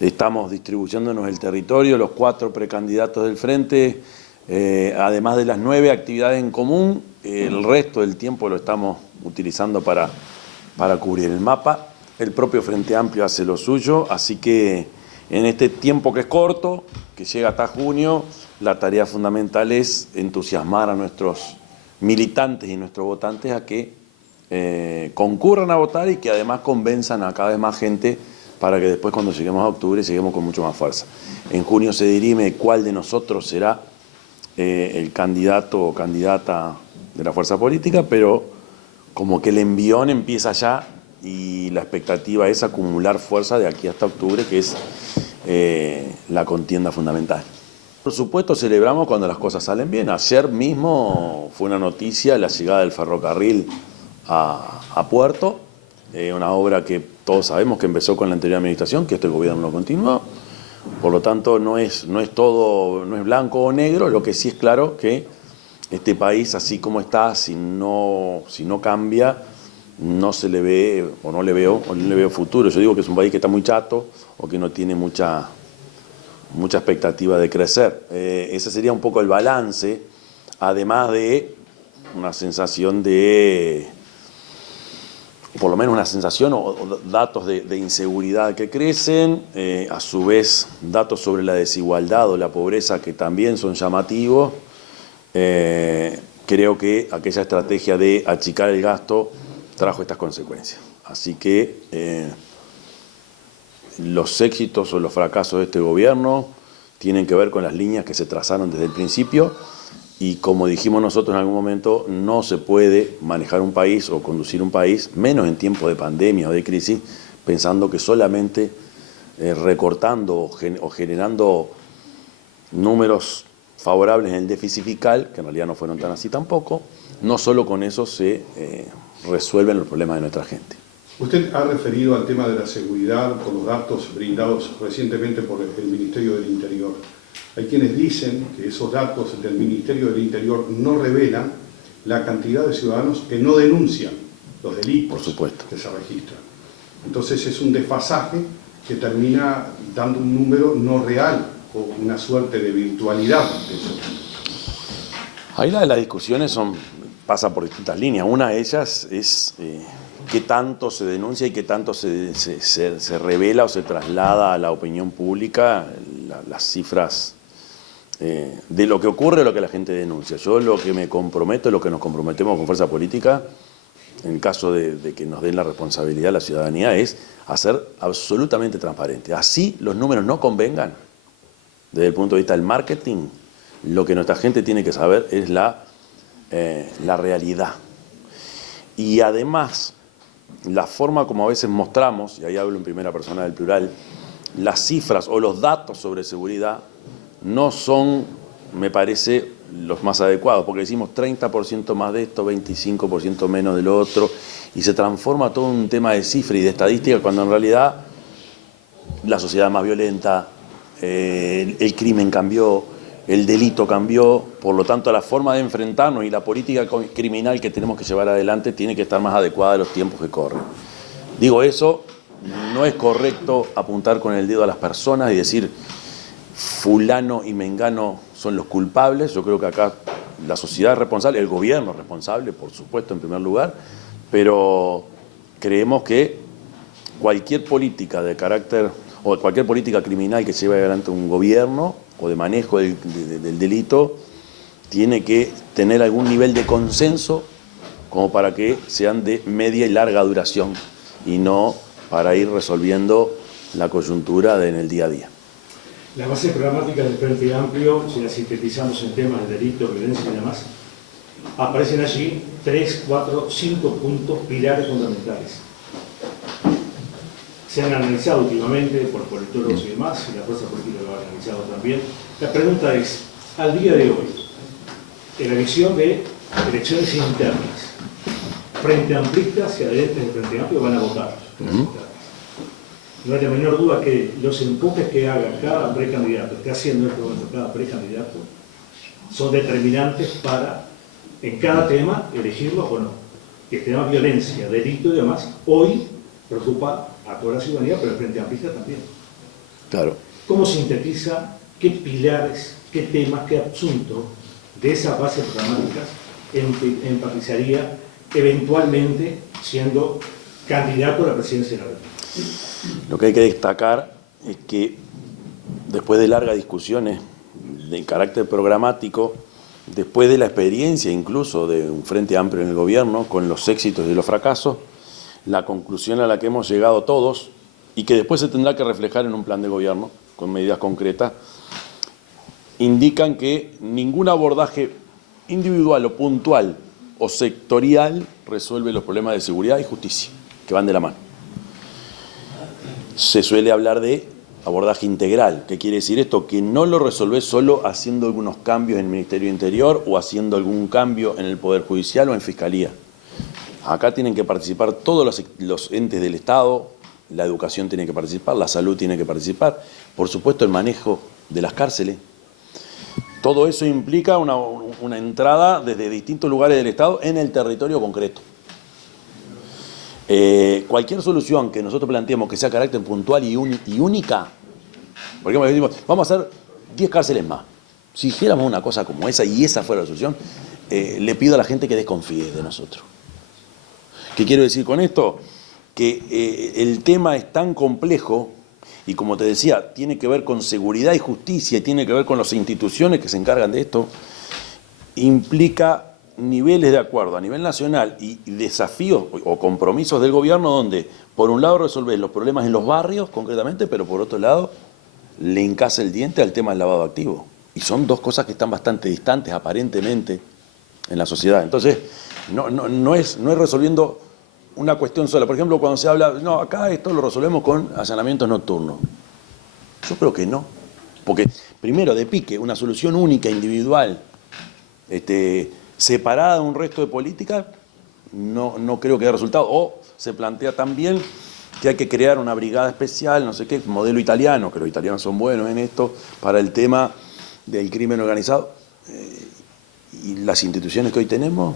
Estamos distribuyéndonos el territorio, los 4 precandidatos del frente, además de las 9 actividades en común, el resto del tiempo lo estamos utilizando para cubrir el mapa. El propio Frente Amplio hace lo suyo, así que en este tiempo que es corto, que llega hasta junio, la tarea fundamental es entusiasmar a nuestros militantes y nuestros votantes a que concurran a votar y que además convenzan a cada vez más gente para que después cuando lleguemos a octubre lleguemos con mucho más fuerza. En junio se dirime cuál de nosotros será el candidato o candidata de la fuerza política, pero como que el envión empieza ya y la expectativa es acumular fuerza de aquí hasta octubre, que es la contienda fundamental. Por supuesto celebramos cuando las cosas salen bien. Ayer mismo fue una noticia la llegada del ferrocarril a Puerto, una obra que todos sabemos que empezó con la anterior administración, que este gobierno no continuó. Por lo tanto, no es todo, no es blanco o negro. Lo que sí es claro que este país, así como está, si no cambia, no se le ve, o no le veo futuro. Yo digo que es un país que está muy chato o que no tiene mucha expectativa de crecer. Ese sería un poco el balance, además de una sensación de, por lo menos una sensación o datos de inseguridad que crecen, a su vez datos sobre la desigualdad o la pobreza que también son llamativos. Creo que aquella estrategia de achicar el gasto trajo estas consecuencias. Así que los éxitos o los fracasos de este gobierno tienen que ver con las líneas que se trazaron desde el principio. Y como dijimos nosotros en algún momento, no se puede manejar un país o conducir un país, menos en tiempos de pandemia o de crisis, pensando que solamente recortando o generando números favorables en el déficit fiscal, que en realidad no fueron tan así tampoco, no solo con eso se resuelven los problemas de nuestra gente. Usted ha referido al tema de la seguridad por los datos brindados recientemente por el Ministerio del Interior. Hay quienes dicen que esos datos del Ministerio del Interior no revelan la cantidad de ciudadanos que no denuncian los delitos que se registran. Entonces es un desfasaje que termina dando un número no real o una suerte de virtualidad de esos números. Ahí las discusiones pasan por distintas líneas. Una de ellas es qué tanto se denuncia y qué tanto se revela o se traslada a la opinión pública las cifras de lo que ocurre o lo que la gente denuncia. Yo lo que me comprometo, lo que nos comprometemos con fuerza política, en el caso de que nos den la responsabilidad a la ciudadanía, es hacer absolutamente transparente. Así los números no convengan, desde el punto de vista del marketing, lo que nuestra gente tiene que saber es la realidad. Y además, la forma como a veces mostramos, y ahí hablo en primera persona del plural, las cifras o los datos sobre seguridad no son, me parece, los más adecuados, porque decimos 30% más de esto, 25% menos de lo otro, y se transforma todo en un tema de cifra y de estadística, cuando en realidad la sociedad es más violenta, el crimen cambió, el delito cambió, por lo tanto la forma de enfrentarnos y la política criminal que tenemos que llevar adelante tiene que estar más adecuada a los tiempos que corren. Digo eso, no es correcto apuntar con el dedo a las personas y decir fulano y mengano son los culpables. Yo creo que acá la sociedad es responsable, el gobierno es responsable, por supuesto, en primer lugar, pero creemos que cualquier política de carácter o cualquier política criminal que lleve adelante un gobierno o de manejo del delito tiene que tener algún nivel de consenso como para que sean de media y larga duración y no para ir resolviendo la coyuntura en el día a día. La base programática del Frente Amplio, si la sintetizamos en temas de delito, violencia y demás, aparecen allí 3, 4, 5 puntos pilares fundamentales. Se han analizado últimamente por politólogos y demás, y la fuerza política lo ha analizado también. La pregunta es, al día de hoy, en la elección de elecciones internas, frente amplistas y adherentes del Frente Amplio van a votar. No hay la menor duda que los empujes que haga cada precandidato, que está haciendo en este momento cada precandidato, son determinantes para, en cada tema, elegirlo o no. El tema violencia, delito y demás, hoy preocupa a toda la ciudadanía, pero el Frente Amplista también. Claro. ¿Cómo sintetiza qué pilares, qué temas, qué asuntos de esas bases programáticas enfatizaría eventualmente siendo candidato a la presidencia de la República? Lo que hay que destacar es que después de largas discusiones de carácter programático, después de la experiencia incluso de un frente amplio en el gobierno, con los éxitos y los fracasos, la conclusión a la que hemos llegado todos, y que después se tendrá que reflejar en un plan de gobierno, con medidas concretas, indican que ningún abordaje individual o puntual o sectorial resuelve los problemas de seguridad y justicia, que van de la mano. Se suele hablar de abordaje integral. ¿Qué quiere decir esto? Que no lo resolvés solo haciendo algunos cambios en el Ministerio de Interior o haciendo algún cambio en el Poder Judicial o en Fiscalía. Acá tienen que participar todos los entes del Estado, la educación tiene que participar, la salud tiene que participar, por supuesto el manejo de las cárceles. Todo eso implica una entrada desde distintos lugares del Estado en el territorio concreto. Cualquier solución que nosotros planteemos que sea de carácter puntual y única, por ejemplo, decimos, vamos a hacer 10 cárceles más. Si dijéramos una cosa como esa y esa fuera la solución, le pido a la gente que desconfíe de nosotros. ¿Qué quiero decir con esto? Que el tema es tan complejo y, como te decía, tiene que ver con seguridad y justicia, y tiene que ver con las instituciones que se encargan de esto, implica niveles de acuerdo a nivel nacional y desafíos o compromisos del gobierno donde, por un lado, resolver los problemas en los barrios, concretamente, pero por otro lado, le hincas el diente al tema del lavado activo. Y son dos cosas que están bastante distantes, aparentemente, en la sociedad. Entonces, no es resolviendo una cuestión sola. Por ejemplo, cuando se habla, no, acá esto lo resolvemos con allanamientos nocturnos. Yo creo que no. Porque, primero, de pique, una solución única, individual, separada de un resto de políticas, no creo que dé resultado. O se plantea también que hay que crear una brigada especial, no sé qué, modelo italiano, que los italianos son buenos en esto, para el tema del crimen organizado. Y las instituciones que hoy tenemos,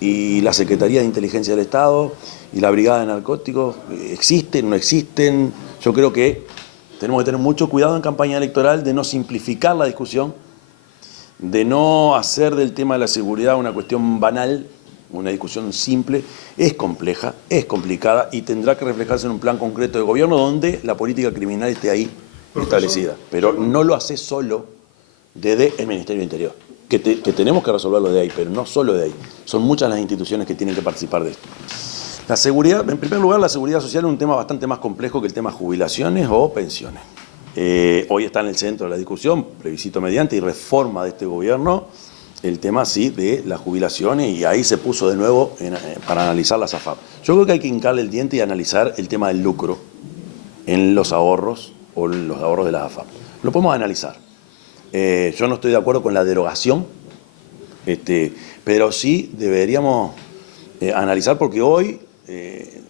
y la Secretaría de Inteligencia del Estado, y la Brigada de Narcóticos, ¿existen, no existen? Yo creo que tenemos que tener mucho cuidado en campaña electoral de no simplificar la discusión, de no hacer del tema de la seguridad una cuestión banal, una discusión simple. Es compleja, es complicada y tendrá que reflejarse en un plan concreto de gobierno donde la política criminal esté ahí establecida. Pero no lo hace solo desde el Ministerio del Interior, que tenemos que resolverlo de ahí, pero no solo de ahí. Son muchas las instituciones que tienen que participar de esto. La seguridad, en primer lugar, la seguridad social es un tema bastante más complejo que el tema jubilaciones o pensiones. Hoy está en el centro de la discusión, plebiscito mediante y reforma de este gobierno, el tema sí de las jubilaciones, y ahí se puso de nuevo para analizar las AFAP. Yo creo que hay que hincarle el diente y analizar el tema del lucro en los ahorros o en los ahorros de las AFAP. Lo podemos analizar. Yo no estoy de acuerdo con la derogación, pero sí deberíamos analizar, porque hoy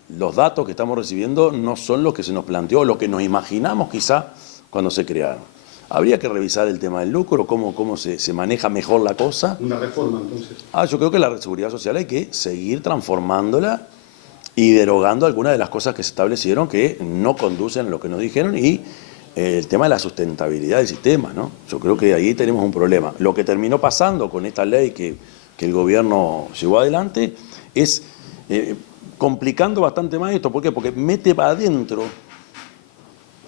los datos que estamos recibiendo no son los que se nos planteó, los que nos imaginamos quizá cuando se crearon. Habría que revisar el tema del lucro, cómo se maneja mejor la cosa. Una reforma, entonces. Yo creo que la seguridad social hay que seguir transformándola y derogando algunas de las cosas que se establecieron que no conducen a lo que nos dijeron, y el tema de la sustentabilidad del sistema, ¿no? Yo creo que ahí tenemos un problema. Lo que terminó pasando con esta ley que el gobierno llevó adelante es complicando bastante más esto. ¿Por qué? Porque mete para adentro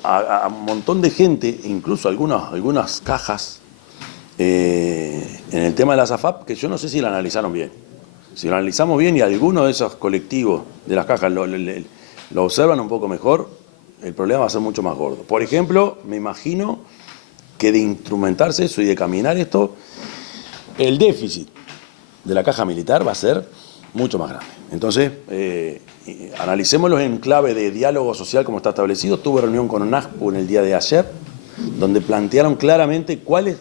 a un montón de gente, incluso algunas cajas, en el tema de las AFAP, que yo no sé si la analizaron bien. Si lo analizamos bien y alguno de esos colectivos de las cajas lo observan un poco mejor, el problema va a ser mucho más gordo. Por ejemplo, me imagino que de instrumentarse eso y de caminar esto, el déficit de la caja militar va a ser mucho más grande. Entonces, analicémoslo en clave de diálogo social como está establecido. Tuve reunión con ONASPU en el día de ayer, donde plantearon claramente cuál es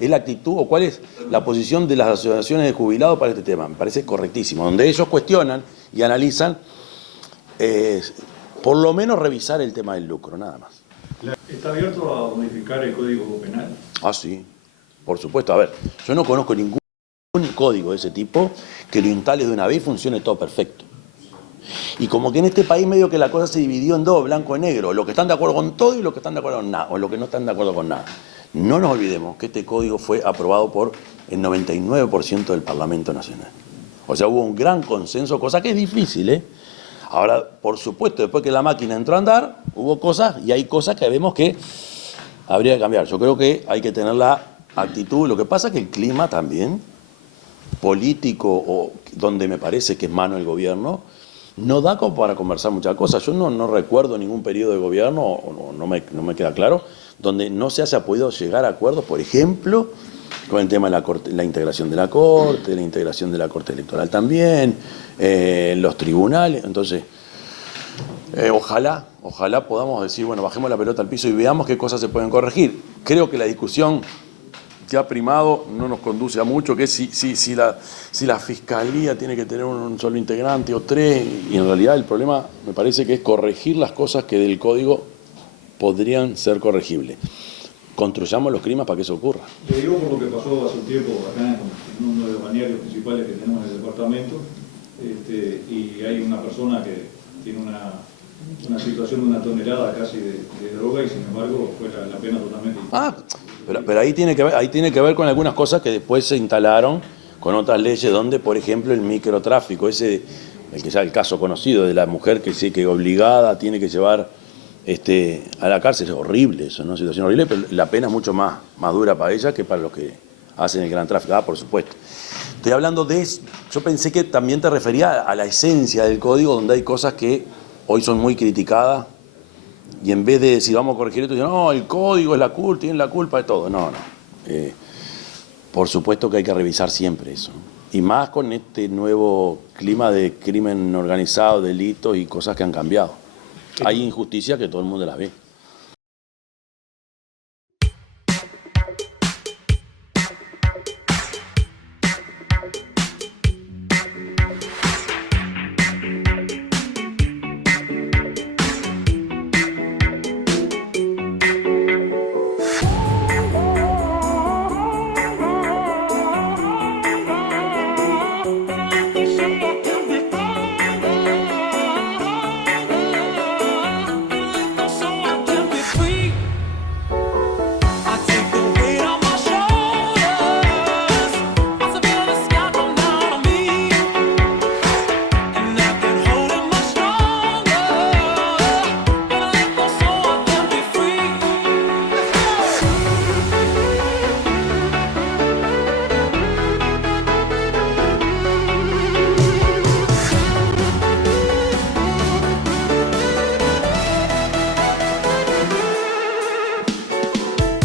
la actitud o cuál es la posición de las asociaciones de jubilados para este tema. Me parece correctísimo. Donde ellos cuestionan y analizan, por lo menos revisar el tema del lucro, nada más. ¿Está abierto a modificar el Código Penal? Sí, por supuesto. A ver, yo no conozco ningún código de ese tipo que lo instales de una vez y funcione todo perfecto. Y como que en este país medio que la cosa se dividió en dos, blanco y negro, los que están de acuerdo con todo y los que están de acuerdo con nada, o los que no están de acuerdo con nada. No nos olvidemos que este código fue aprobado por el 99% del Parlamento Nacional. O sea, hubo un gran consenso, cosa que es difícil, ¿eh? Ahora, por supuesto, después que la máquina entró a andar, hubo cosas y hay cosas que vemos que habría que cambiar. Yo creo que hay que tener la actitud. Lo que pasa es que el clima también, político, o donde me parece que es mano el gobierno, no da como para conversar muchas cosas. Yo no recuerdo ningún periodo de gobierno, o no me queda claro, donde no se haya podido llegar a acuerdos, por ejemplo, con el tema de la integración de la Corte, la integración de la Corte Electoral también, los tribunales. Entonces, ojalá podamos decir, bueno, bajemos la pelota al piso y veamos qué cosas se pueden corregir. Creo que la discusión que ha primado no nos conduce a mucho, que es si la Fiscalía tiene que tener un solo integrante o tres, y en realidad el problema me parece que es corregir las cosas que del Código podrían ser corregibles. Construyamos los climas para que eso ocurra. Le digo por lo que pasó hace un tiempo acá en uno de los balnearios principales que tenemos en el departamento, y hay una persona que tiene una situación de 1 tonelada casi de droga y sin embargo fue la pena totalmente distinta. Pero ahí tiene que ver con algunas cosas que después se instalaron con otras leyes donde, por ejemplo, el microtráfico, el caso conocido de la mujer que sí que obligada tiene que llevar a la cárcel, es horrible eso, ¿no? Situación horrible, pero la pena es mucho más dura para ella que para los que hacen el gran tráfico. Por supuesto. Estoy hablando de eso. Yo pensé que también te refería a la esencia del código, donde hay cosas que hoy son muy criticadas, y en vez de decir vamos a corregir esto, dicen, no, el código es la culpa, tienen la culpa de todo. No. Por supuesto que hay que revisar siempre eso, ¿no? Y más con este nuevo clima de crimen organizado, delitos y cosas que han cambiado. Hay injusticias que todo el mundo las ve.